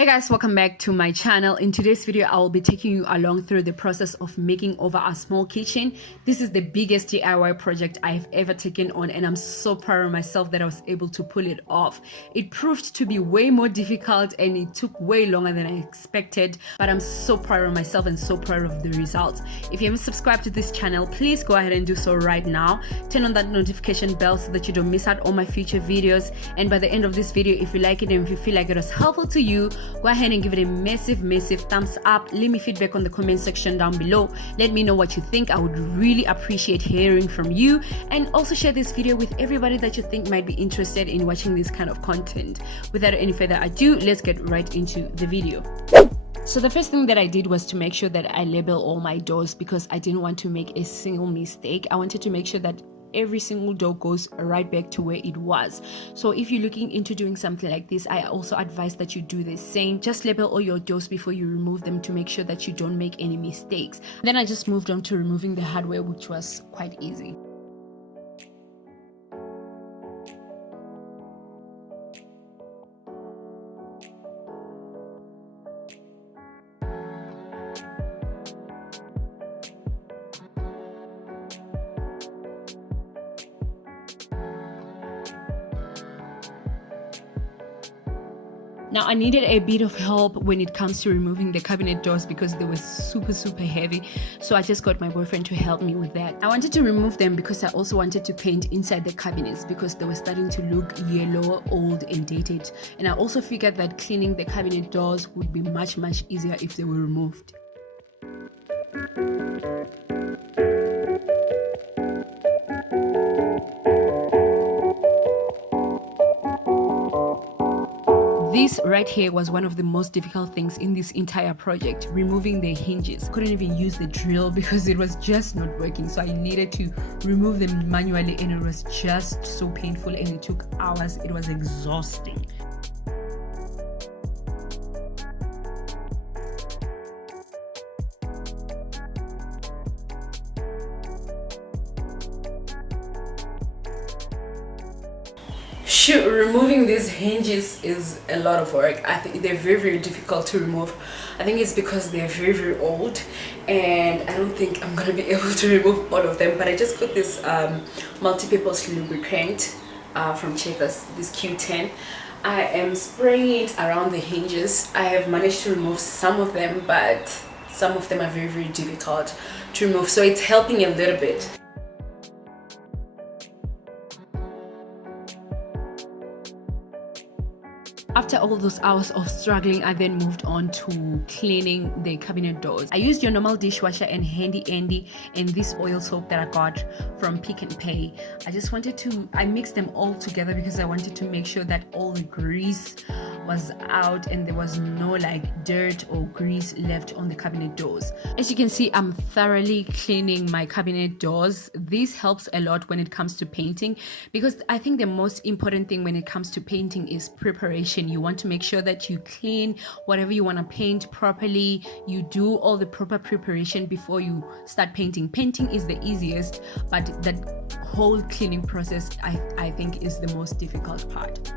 Hey guys, welcome back to my channel. In today's video, I will be taking you along through the process of making over a small kitchen. This is the biggest DIY project I've ever taken on, and I'm so proud of myself that I was able to pull it off. It proved to be way more difficult and it took way longer than I expected, but I'm so proud of myself and so proud of the results. If you haven't subscribed to this channel, please go ahead and do so right now. Turn on that notification bell so that you don't miss out on my future videos. And by the end of this video, if you like it and if you feel like it was helpful to you, go ahead and give it a massive thumbs up. Leave me feedback on the comment section down below. Let me know what you think. I would really appreciate hearing from you, and also share this video with everybody that you think might be interested in watching this kind of content. Without any further ado, let's get right into the video. So the first thing that I did was to make sure that I label all my doors, because I didn't want to make a single mistake. I wanted to make sure that every single door goes right back to where it was. So if you're looking into doing something like this, I also advise that you do the same. Just label all your doors before you remove them to make sure that you don't make any mistakes. Then I just moved on to removing the hardware, which was quite easy. Now I needed a bit of help when it comes to removing the cabinet doors because they were super heavy, so I just got my boyfriend to help me with that. I wanted to remove them because I also wanted to paint inside the cabinets because they were starting to look yellow, old and dated, and I also figured that cleaning the cabinet doors would be much easier if they were removed. This right here was one of the most difficult things in this entire project, removing the hinges. Couldn't even use the drill because it was just not working, so I needed to remove them manually, and it was just so painful and it took hours. It was exhausting. Shoot, removing these hinges is a lot of work. I think they're very difficult to remove. I think it's because they're very old, and I don't think I'm gonna be able to remove all of them. But I just got this multi-purpose lubricant from Checkers, this Q10. I am spraying it around the hinges. I have managed to remove some of them, but some of them are very difficult to remove, so it's helping a little bit. After all those hours of struggling, I then moved on to cleaning the cabinet doors. I used your normal dishwasher and Handy Andy and this oil soap that I got from Pick and Pay. I mixed them all together because I wanted to make sure that all the grease was out and there was no like dirt or grease left on the cabinet doors. As you can see, I'm thoroughly cleaning my cabinet doors. This helps a lot when it comes to painting, because I think the most important thing when it comes to painting is preparation. You want to make sure that you clean whatever you want to paint properly. You do all the proper preparation before you start painting. Painting is the easiest, but that whole cleaning process I think is the most difficult part.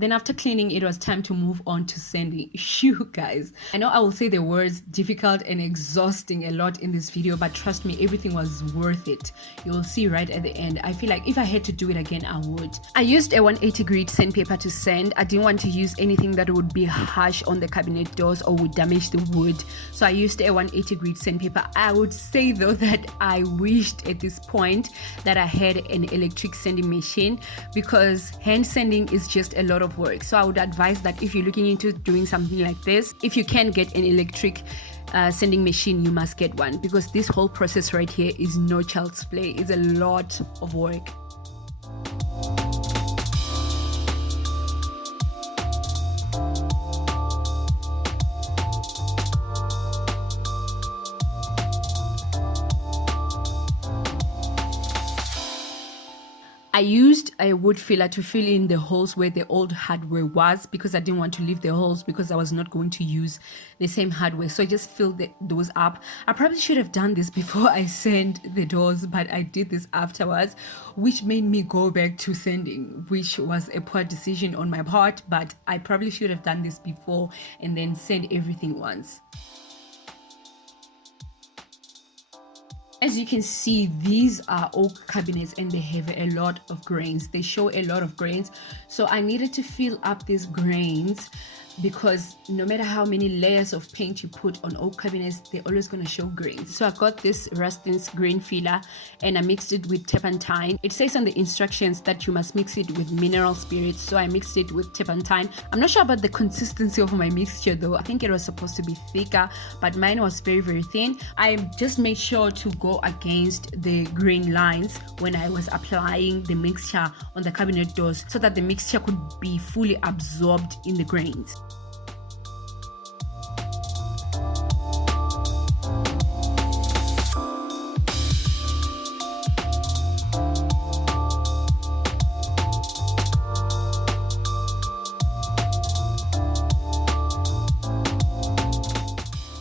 Then after cleaning, it was time to move on to sanding. You guys, I know I will say the words difficult and exhausting a lot in this video, but trust me, everything was worth it. You will see right at the end. I feel like if I had to do it again, I would. I used a 180 grit sandpaper to sand. I didn't want to use anything that would be harsh on the cabinet doors or would damage the wood, so I used a 180 grit sandpaper. I would say though that I wished at this point that I had an electric sanding machine, because hand sanding is just a lot of work. So I would advise that if you're looking into doing something like this, if you can get an electric sanding machine, you must get one, because this whole process right here is no child's play. It's a lot of work. I used a wood filler to fill in the holes where the old hardware was, because I didn't want to leave the holes because I was not going to use the same hardware. So I just filled those up. I probably should have done this before I sand the doors, but I did this afterwards, which made me go back to sanding, which was a poor decision on my part, but I probably should have done this before and then sand everything once. As you can see, these are oak cabinets and they have a lot of grains. They show a lot of grains. So I needed to fill up these grains, because no matter how many layers of paint you put on oak cabinets, they're always going to show grains. So I got this Rustin's grain filler and I mixed it with turpentine. It says on the instructions that you must mix it with mineral spirits, so I mixed it with turpentine. I'm not sure about the consistency of my mixture though. I think it was supposed to be thicker, but mine was very, very thin. I just made sure to go against the grain lines when I was applying the mixture on the cabinet doors, so that the mixture could be fully absorbed in the grains.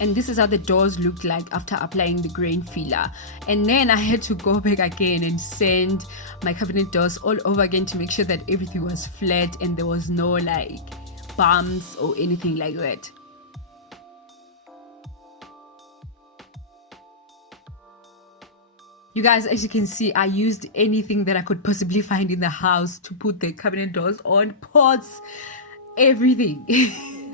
And this is how the doors looked like after applying the grain filler. And then I had to go back again and sand my cabinet doors all over again to make sure that everything was flat and there was no like bumps or anything like that. You guys, as you can see, I used anything that I could possibly find in the house to put the cabinet doors on. Pots, everything.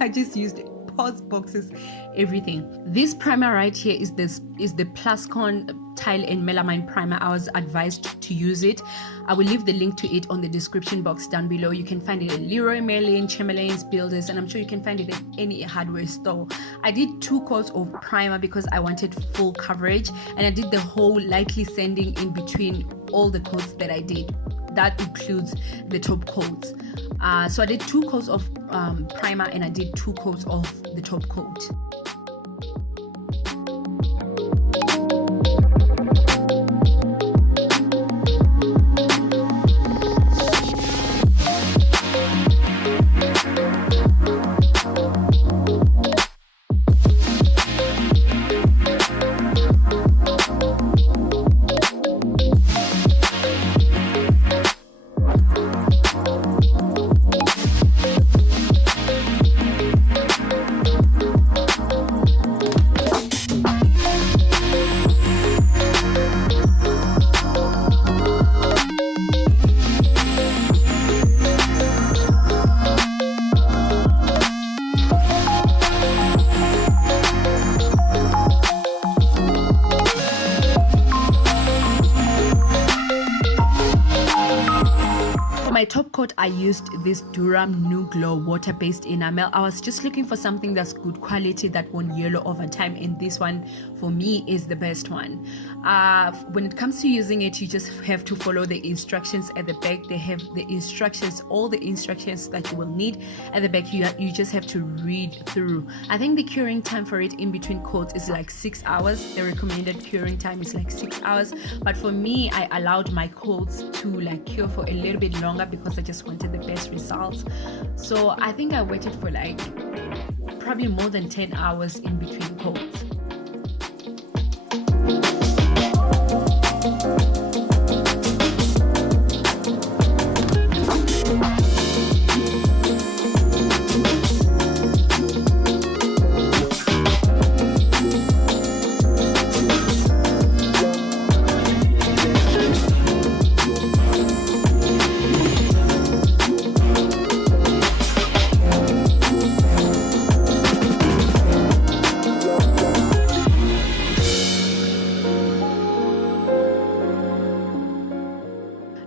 I just used pots, boxes, everything. This primer right here is the Plascon tile and melamine primer. I was advised to use it. I will leave the link to it on the description box down below. You can find it at Leroy Merlin, Chamberlain's, Builders, and I'm sure you can find it at any hardware store. I did 2 coats of primer because I wanted full coverage, and I did the whole lightly sanding in between all the coats that I did. That includes the top coats. So I did 2 coats of primer and I did 2 coats of the top coat. My top coat, I used this Durham New Glow water-based enamel. I was just looking for something that's good quality that won't yellow over time, and this one for me is the best one. When it comes to using it, you just have to follow the instructions at the back. They have the instructions, all the instructions that you will need at the back. You just have to read through. I think the curing time for it in between coats is like 6 hours. The recommended curing time is like 6 hours, but for me, I allowed my coats to like cure for a little bit longer because I just wanted the best results. So I think I waited for like probably more than 10 hours in between coats.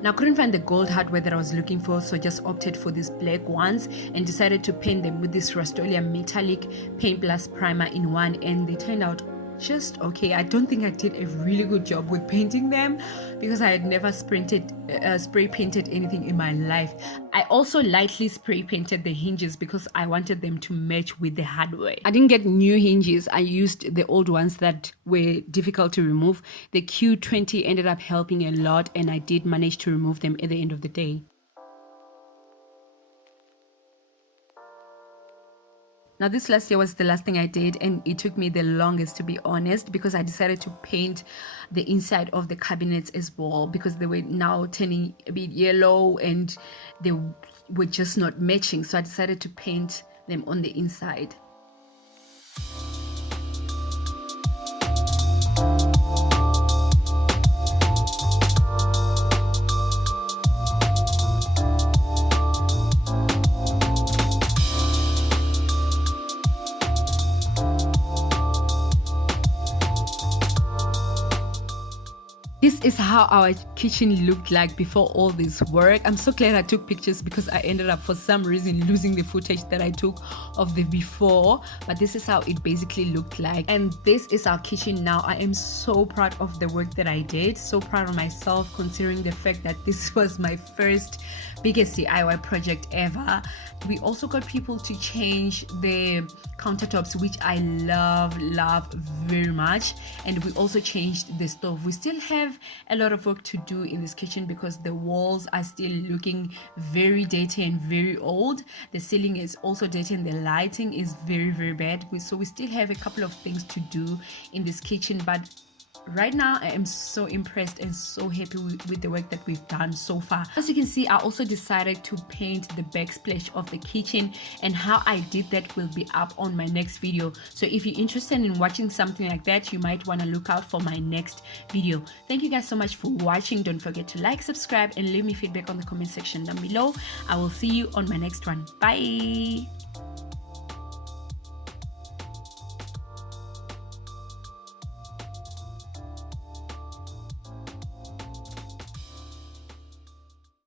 Now I couldn't find the gold hardware that I was looking for, so I just opted for these black ones and decided to paint them with this Rust-Oleum metallic paint plus primer in one, and they turned out just okay. I don't think I did a really good job with painting them because I had never spray painted anything in my life. I also lightly spray painted the hinges because I wanted them to match with the hardware. I didn't get new hinges. I used the old ones that were difficult to remove. The Q20 ended up helping a lot, and I did manage to remove them at the end of the day. Now this last year was the last thing I did, and it took me the longest, to be honest, because I decided to paint the inside of the cabinets as well, because they were now turning a bit yellow and they were just not matching. So I decided to paint them on the inside. This is how our kitchen looked like before all this work. I'm so glad I took pictures because I ended up for some reason losing the footage that I took of the before, but this is how it basically looked like. And this is our kitchen now. I am so proud of the work that I did, so proud of myself considering the fact that this was my first biggest DIY project ever. We also got people to change the countertops, which I love very much, and we also changed the stove. We still have a lot of work to do in this kitchen because the walls are still looking very dirty and very old. The ceiling is also dirty and the lighting is very bad. So we still have a couple of things to do in this kitchen, but right now I am so impressed and so happy with the work that we've done so far. As you can see, I also decided to paint the backsplash of the kitchen, and how I did that will be up on my next video. So if you're interested in watching something like that, you might want to look out for my next video. Thank you guys so much for watching. Don't forget to like, subscribe, and leave me feedback on the comment section down below. I will see you on my next one. Bye.